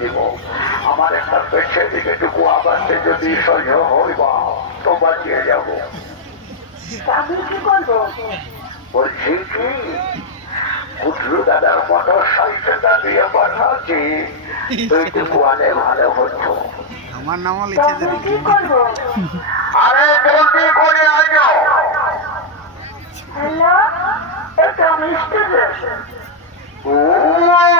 দিব আমার একটা পেছে দিকে টুকু আবাসে যদি সহ্য হইবা তো বাঁচিয়ে যাব। আমি কি করব? বলছি কি কুটলু দাদার মোটর সাইকেলটা দিয়ে পাঠাচ্ছি তুই টুকু আনে ভালো হতো আমার করব? আরে জলদি করে আজো হ্যালো এটা মিস্টার ও ও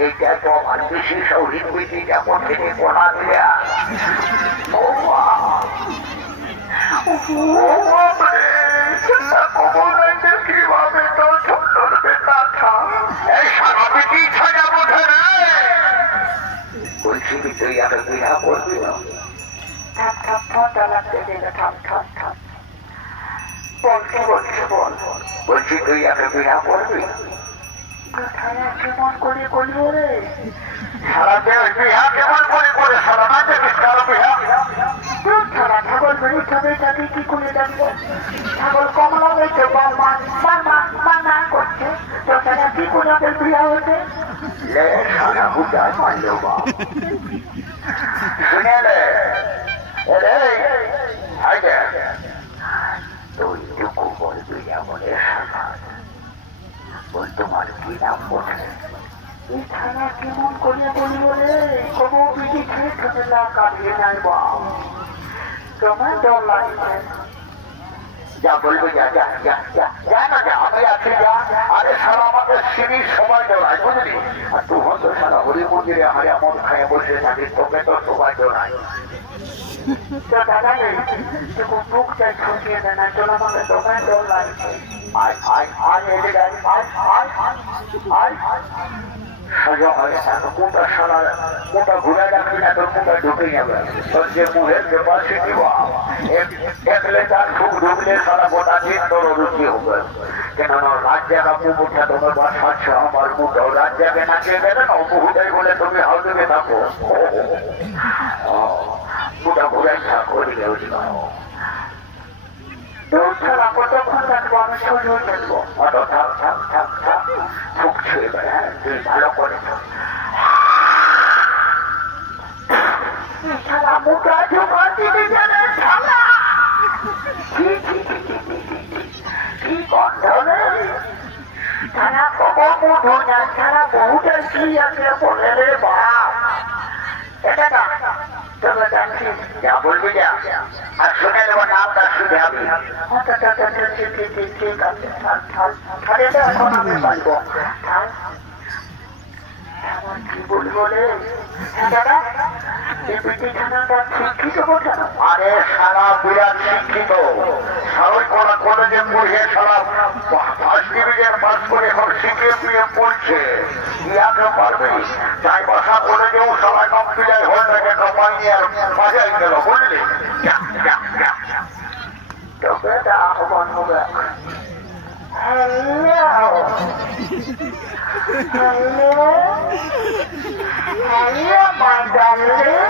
এইটা তো আমার বেশি সৌহিত বিধিটা কোথেকে পড়া দিয়া কীভাবে তো সুন্দর বেটা খা এই সারা বিধি ছাড়া বোঝে না বলছি তুই আগে বিহা করবি না থাম থাম পর্দা লাগতে গেলে থাম থাম থাম কেমন করে করব রে সারা দেশ বিহা কেমন করে করে সারা না। দেখিস কারও বিহা ছাড়া ছাগল বেরিয়ে কি করে ছাগল কমলা হয়েছে মা করছে তো তারা কি করে ওদের বিয়া হচ্ছে লে সারা বুঝায় মারলো বা শুনে রে রে আগে তুই টুকু বলবি এমনের সাথে বল তোমার কি নাম বলে এই ছাড়া কেমন করে বলব রে কোনো বিধি খেয়ে না কাটিয়ে নাই বা তোমার ডর লাগছে যা বলবি, যা যা যা যা যা না, যা, আমি আছি, যা। আরে সারা আমাকে সিঁড়ির সময় দৌড়াই বুঝলি? আর তুই হতো সারা হরি মন্দিরে আমার এমন খায় বসে থাকিস, তোকে তো দৌড়াই তো দাদা নেই বুকটা ছুটিয়ে দেয় না চলো আমাকে দোকানে ডর লাগছে হয়ে কোনটা সারা কোনটা ঘুরে কোনটা ঢুকে যাবে সারা গোটা দিন তোর রুচি হবে কেন রাত জায়গা তোমার বাসা আছে আমার মুখ রাত জায়গায় গেলে না মুহুটাই বলে তুমি দিকে থাকো মুটা ঘুরাই থাকো দূর ছাড়া কতক্ষণ থাকব আমি শুরু বহুটা কি আছে বলে এটা বাবা ডাকছে যা বলবি যা আর শুনে দেবো নাম তার শুধু আমি তাহলে এখন আমি পারব কি বলব রে হ্যাঁ দাদা আরে সারা বিরাট শিক্ষিত সারা কলেজে পড়িয়ে সারা ফার্স্ট ডিভিশন পাস করে এখন সিকিম নিয়ে পড়ছে ইয়াকে পারবি তাই বাসা কলেজেও সারা কম্পিউটার হল থেকে কমাই নিয়ে বাজাই গেল বুঝলি তোকে আহ্বান হবে Hello. Hello. Hello, my darling.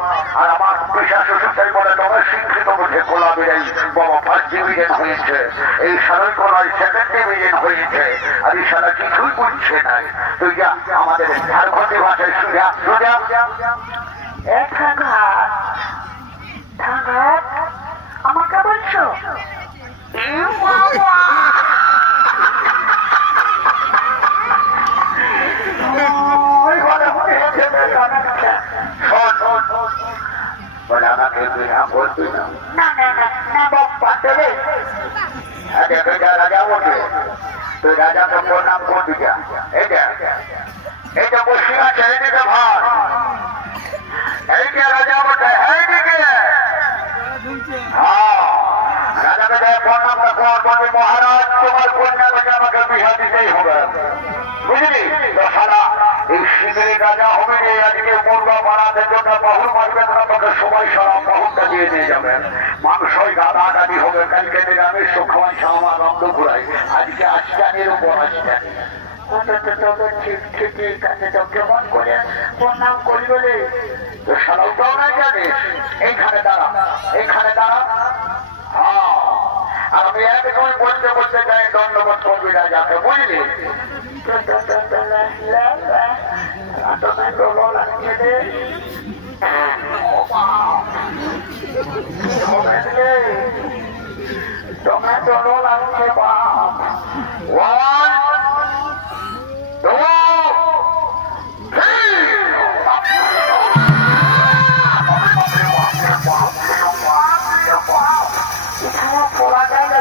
বলে কোলা হয়েছে। এই সারাই কোলায় হয়েছে। আর এই সারা কিছুই বুঝছে না। তুই যা, আমাদের ঝাড়খণ্ডী ভাষায় সুজা আমাকে বলছো এ বাবা! ওই ঘরে মনে হচ্ছে কি বিনা করবি না না না না বাবা দেবে বেটা রাজা রাজা এইদিকে হ্যাঁ রাজাকে যায় প্রণাম আমাকে বিহা দিতেই হবে বুঝলি তো সারা এই শিবিরে রাজা হবে আজকে মুরগা বাড়াতে জন্য বহু মারবে না তোকে সবাই সারা বহুটা দিয়ে নিয়ে যাবেন মাংসই গাদা গাদি হবে কালকে নিরামিষ সুখময় সামা রন্ধ ঘুরাই আজকে আজকানের উপর এইখানে হ্যাঁ আমি একদম বলতে বলতে রাজাকে বুঝলি লাগছে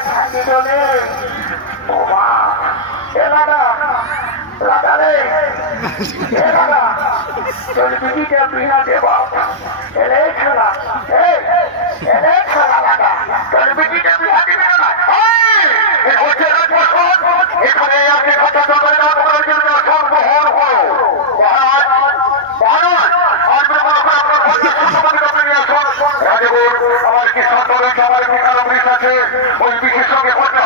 থাকি চলে দে বাপ এলে খেলা এই এখানে একই কথা চলবে না, তোমার জন্য সব গ্রহণ করো। আপনি আমার কি রয়েছে, আমার কি কারও আছে? ওই বিশেষ সঙ্গে করতে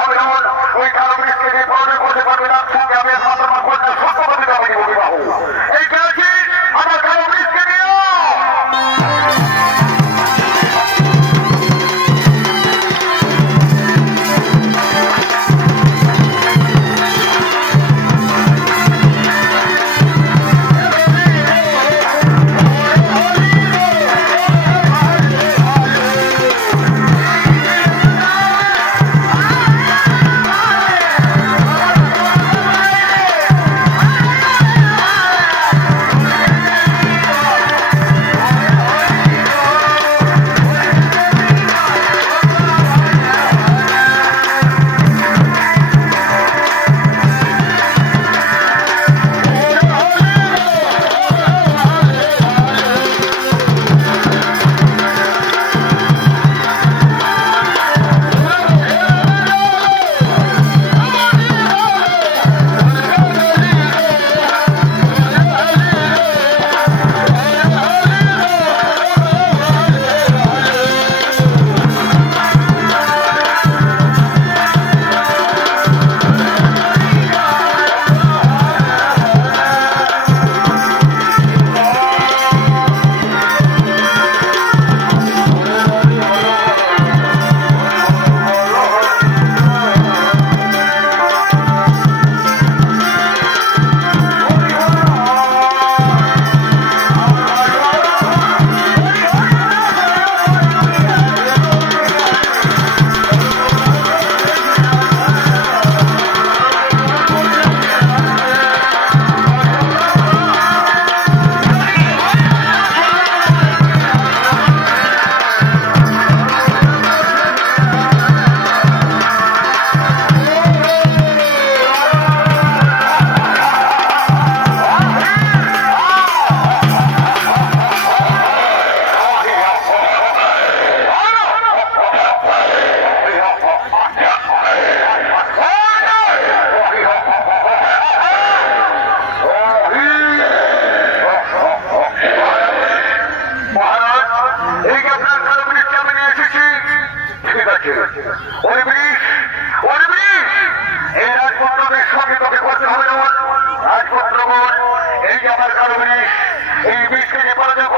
এই বিষকে পরাজয়